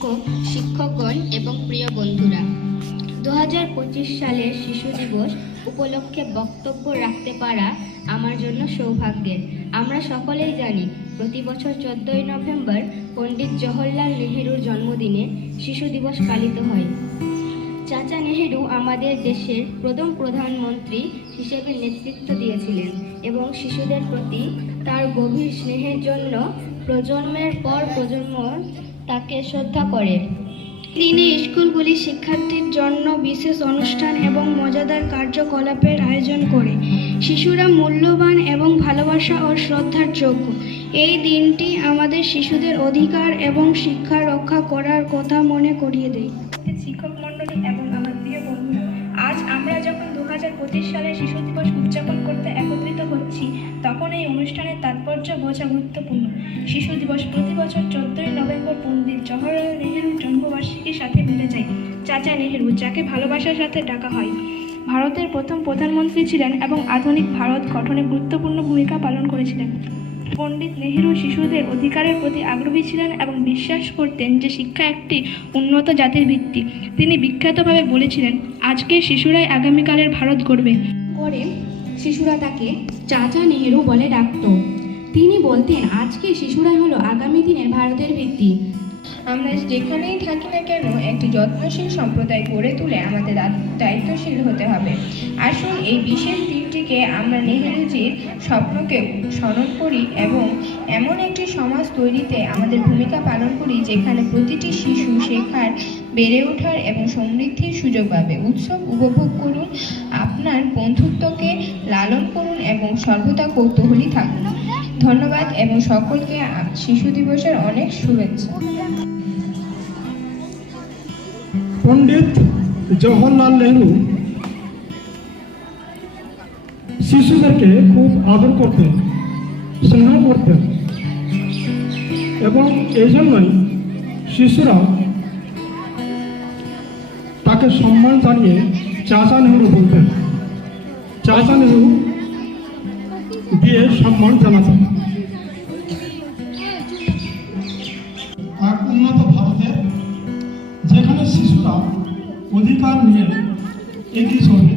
শিক্ষকগণ এবং প্রিয় বন্ধুরা, 2025 সালের শিশু দিবস উপলক্ষে বক্তব্য রাখতে পারা আমার জন্য সৌভাগ্যের। আমরা সকলেই জানি, প্রতি বছর 14ই নভেম্বর পণ্ডিত জওহরলাল নেহেরুর জন্মদিনে শিশু দিবস পালিত হয়। চাচা নেহেরু আমাদের দেশের প্রথম প্রধানমন্ত্রী হিসেবে নেতৃত্ব দিয়েছিলেন এবং শিশুদের প্রতি তার গভীর স্নেহের জন্য প্রজন্মের পর প্রজন্ম তাকে শ্রদ্ধা করে। তিনি স্কুলগুলি শিক্ষার্থীর জন্য বিশেষ অনুষ্ঠান এবং মজাদার কার্যকলাপের আয়োজন করে। শিশুরা মূল্যবান এবং ভালোবাসা ও শ্রদ্ধার যোগ্য। এই দিনটি আমাদের শিশুদের অধিকার এবং শিক্ষা রক্ষা করার কথা মনে করিয়ে দেয়। শিক্ষক মণ্ডলী এবং আমার প্রিয় বন্ধুরা, আজ আমরা যখন 2025 সালে শিশু দিবস উদযাপন করতে একত্রিত হচ্ছি, তখন এই অনুষ্ঠানের তাৎপর্য বোঝা গুরুত্বপূর্ণ। শিশু দিবস প্রতি বছর 14ই নভেম্বর পণ্ডিত জওহরলাল নেহেরুর জন্মবার্ষিকীর সাথে মিলে যায়। চাচা নেহেরু, যাকে ভালোবাসার সাথে ডাকা হয়, ভারতের প্রথম প্রধানমন্ত্রী ছিলেন এবং আধুনিক ভারত গঠনে গুরুত্বপূর্ণ ভূমিকা পালন করেছিলেন। পণ্ডিত নেহেরু শিশুদের অধিকারের প্রতি আগ্রহী ছিলেন এবং বিশ্বাস করতেন যে শিক্ষা একটি উন্নত জাতির ভিত্তি। তিনি বিখ্যাতভাবে বলেছিলেন, আজকের শিশুরাই আগামীকালের ভারত গড়বে। পরে শিশুরা তাকে চাচা নেহেরু বলে ডাকত। তিনি বলতেন, আজকের শিশুরাই হলো আগামী দিনের ভারতের ভিত্তি। আমরা যেখানেই থাকি না কেন, একটি যত্নশীল সম্প্রদায় গড়ে তুলে আমাদের দায়িত্বশীল হতে হবে। আসুন এই বিশেষ দিনটিকে আমরা নেহেরুজির স্বপ্নকে স্মরণ করি এবং এমন একটি সমাজ তৈরিতে আমাদের ভূমিকা পালন করি যেখানে প্রতিটি শিশু শেখার, বেড়ে ওঠার এবং সমৃদ্ধির সুযোগ পাবে। উৎসব উপভোগ করুন, আপনার বন্ধুত্বকে লালন করুন এবং সর্বদা কৌতূহলী থাকুন। ধন্যবাদ এবং সকলকে শিশু দিবসের অনেক শুভেচ্ছা। পণ্ডিত জওহরলাল নেহেরু শিশুদেরকে খুব আদর করতেন, স্নেহ করতেন এবং এই জন্যই শিশুরা তাকে সম্মান জানিয়ে চাচা নেহেরু বলতেন। চাচা নেহেরু দিয়ে সম্মান জানাতেন। এক উন্নত ভারতের যেখানে শিশুরা অধিকার নিয়ে এগিয়ে চলবে।